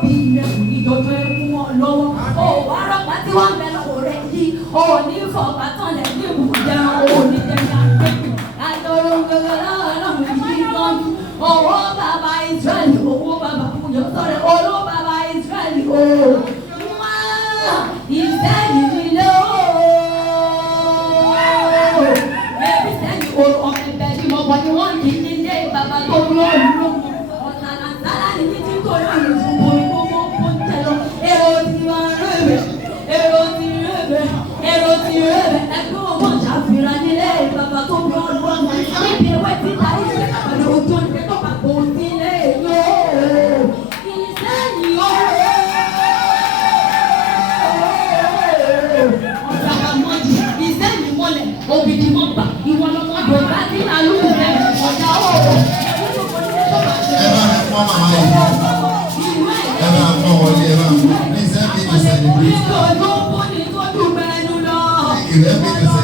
bí ilẹ̀ kò ní jọjọ́ ẹkún wọn lọ́wọ́. Ó wá rọ́pá tí wọ́n bẹ lọ́wọ́ rẹ̀ yìí. Ó ní fọ̀pá tán lẹ̀ ní ìbùjẹ́ ó ní jẹ́jẹ́ àgbẹ̀kùn. Àtọ̀rọ̀ gbẹ̀gbẹ̀ lọ́wọ́ yìí tọ́jú. Owó bàbá Ísírẹ́lì, owó bàbá Múyọ̀ sọ̀rọ̀, owó bàbá Ísírẹ́lì o. Ìsẹ́yìn nílé o. Bẹ́ẹ̀ni sẹ́yìn o, ọmọ ẹgbẹ́ bí mo wọ́n ní wọ́n kì í nílé bàbá tó lóòrùn lóhùn. Ọ̀sán ní títí tó lóòrùn fún borí gbogbo kó tẹ̀ lọ. Èrò ti wá rèébẹ̀, èrò ti rèébẹ̀, èrò ti rèébẹ̀. Ẹgbẹ́ ọmọ ṣàfihàn nílé bàbá tó lóòrùn lóhùn. Níbi ewé títa ìṣẹ́ àpàdé ojú ọ̀nà tó bá kó sílé yóò. Ìsẹ́yìn o. Ìsẹ́yìn mọ́lẹ̀, òbí ni wọ́n gbà. Ìwọ lọ́mọ ọdún bá ti máa lù ú rẹ̀. Ọ̀dà ó. Ẹ bá mi pọ́n màmá yìí. Ẹ bá mi pọ́n wọlé, ẹ bá mi pọ́n. Please help me to celebrate. Thank you, help me to celebrate.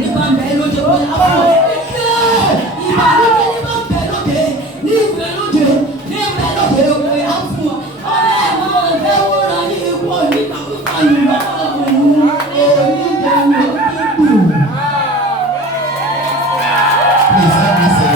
Nígbà mẹ́rin ló jẹ́ wọ́n yá fún ọ.